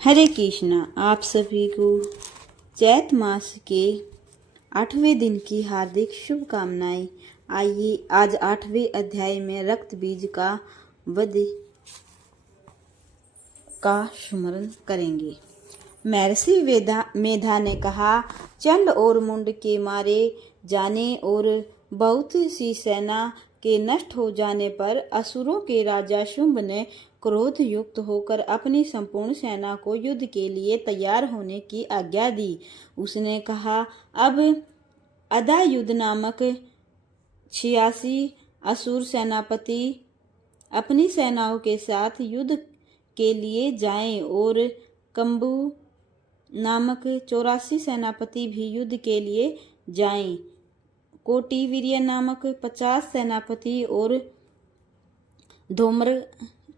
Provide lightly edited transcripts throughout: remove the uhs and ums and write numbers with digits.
हरे कृष्णा। आप सभी को चैत मास के 8वें दिन की हार्दिक शुभकामनाएं। आइए आज 8वें अध्याय में रक्त बीज का वध का स्मरण करेंगे। महर्षि मेधा ने कहा, चंड और मुंड के मारे जाने और बहुत सी सेना के नष्ट हो जाने पर असुरों के राजा शुंभ ने क्रोध युक्त होकर अपनी संपूर्ण सेना को युद्ध के लिए तैयार होने की आज्ञा दी। उसने कहा, अब अदायुध नामक 86 असुर सेनापति अपनी सेनाओं के साथ युद्ध के लिए जाएं और कंबु नामक 84 सेनापति भी युद्ध के लिए जाएं। कोटिवीर्य नामक 50 सेनापति और धूम्र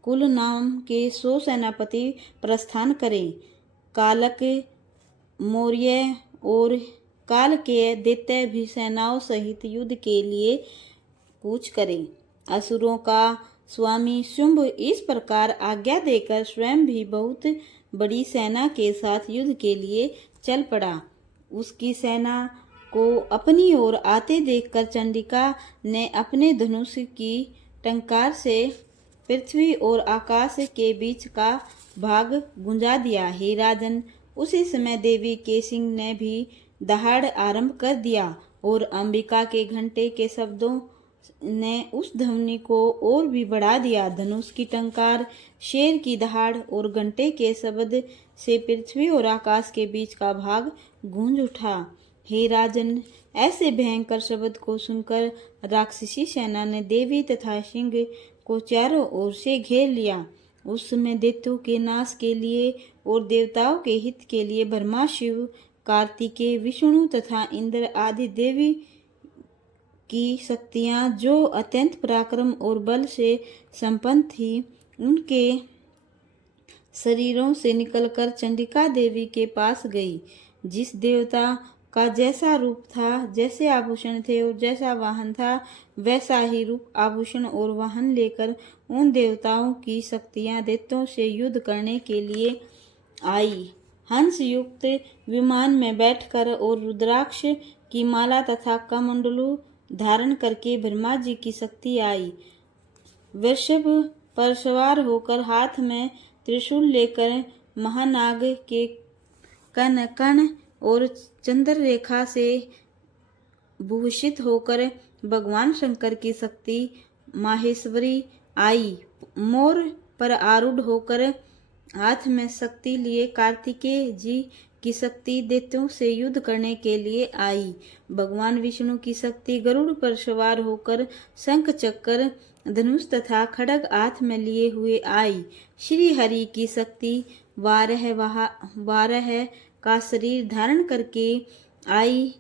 कुल नाम के 100 सेनापति प्रस्थान करें। कालक मौर्य और काल के दैत्य भी सेनाओं सहित युद्ध के लिए कूच करें। असुरों का स्वामी शुंभ इस प्रकार आज्ञा देकर स्वयं भी बहुत बड़ी सेना के साथ युद्ध के लिए चल पड़ा। उसकी सेना को अपनी ओर आते देखकर चंडिका ने अपने धनुष की टंकार से पृथ्वी और आकाश के बीच का भाग गुंजा दिया। हे राजन, उसी समय देवी के सिंह ने भी दहाड़ आरंभ कर दिया और अंबिका के घंटे के शब्दों ने उस ध्वनि को और भी बढ़ा दिया। धनुष की टंकार, शेर की दहाड़ और घंटे के शब्द से पृथ्वी और आकाश के बीच का भाग गूंज उठा। हे राजन, ऐसे भयंकर शब्द को सुनकर राक्षसी सेना ने देवी तथा सिंह को चारों ओर से घेर लिया। उस समय दैत्यों के नाश के लिए और देवताओं के हित के लिए ब्रह्मा, शिव, कार्तिकेय, विष्णु तथा इंद्र आदि देवी की शक्तियां जो अत्यंत पराक्रम और बल से संपन्न थी, उनके शरीरों से निकलकर चंडिका देवी के पास गई। जिस देवता का जैसा रूप था, जैसे आभूषण थे और जैसा वाहन था, वैसा ही रूप, आभूषण और वाहन लेकर उन देवताओं की शक्तियां दैत्यों से युद्ध करने के लिए आई। हंस युक्त विमान में बैठकर और रुद्राक्ष की माला तथा कमंडलू धारण करके ब्रह्मा जी की शक्ति आई। वृषभ पर सवार होकर हाथ में त्रिशूल लेकर महानाग के कण कण और चंद्र रेखा से भूषित होकर भगवान शंकर की शक्ति माहेश्वरी आई। मोर पर आरूढ़ होकर हाथ में शक्ति लिए कार्तिकेय जी की शक्ति दैत्यों से युद्ध करने के लिए आई। भगवान विष्णु की शक्ति गरुड़ पर सवार होकर शंख, चक्र, धनुष तथा खड्ग हाथ में लिए हुए आई। श्री हरि की शक्ति वाराह का शरीर धारण करके आई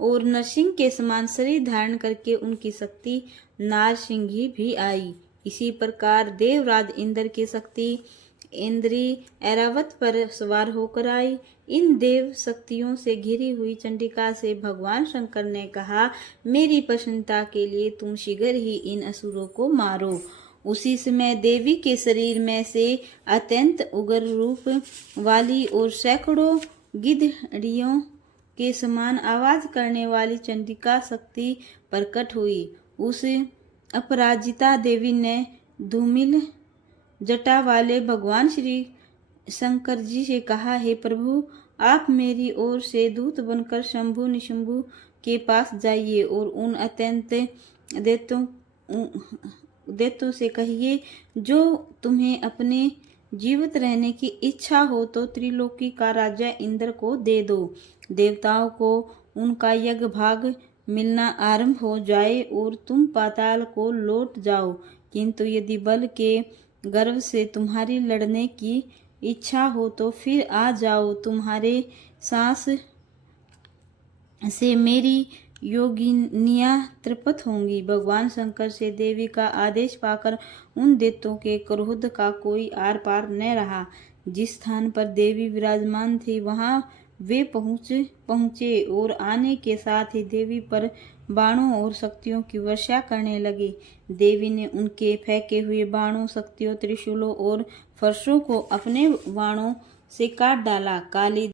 और नरसिंह के समान शरीर धारण करके उनकी शक्ति नारसिंही भी आई। इसी प्रकार देवराज इंद्र की शक्ति इंद्री ऐरावत पर सवार होकर आई। इन देव शक्तियों से घिरी हुई चंडिका से भगवान शंकर ने कहा, मेरी प्रसन्नता के लिए तुम शीघ्र ही इन असुरों को मारो। उसी समय देवी के शरीर में से अत्यंत उग्र रूप वाली और सैकड़ों गिद्धड़ियों के समान आवाज करने वाली चंडिका शक्ति प्रकट हुई। उस अपराजिता देवी ने धूमिल जटा वाले भगवान श्री शंकर जी से कहा, हे प्रभु, आप मेरी ओर से दूत बनकर शंभु निशंभु के पास जाइए और उन अत्यंत दैत्यों से कहिए, जो तुम्हें अपने जीवित रहने की इच्छा हो तो त्रिलोकी का राजा इंद्र को दे दो। देवताओं को उनका यज्ञ भाग मिलना आरंभ हो जाए और तुम पाताल को लौट जाओ। किंतु यदि बल के गर्व से तुम्हारी लड़ने की इच्छा हो तो फिर आ जाओ। तुम्हारे सांस से मेरी योगिनियां तृप्त होंगी। भगवान शंकर से देवी का आदेश पाकर उन दैत्यों के क्रोध का कोई आर पार न रहा। जिस स्थान पर देवी विराजमान थी वहां वे पहुंचे और आने के साथ ही देवी पर बाणों और शक्तियों की वर्षा करने लगे। देवी ने उनके फेंके हुए बाणों, शक्तियों, त्रिशूलों और फरसों को अपने बाणों से काट डाला। काली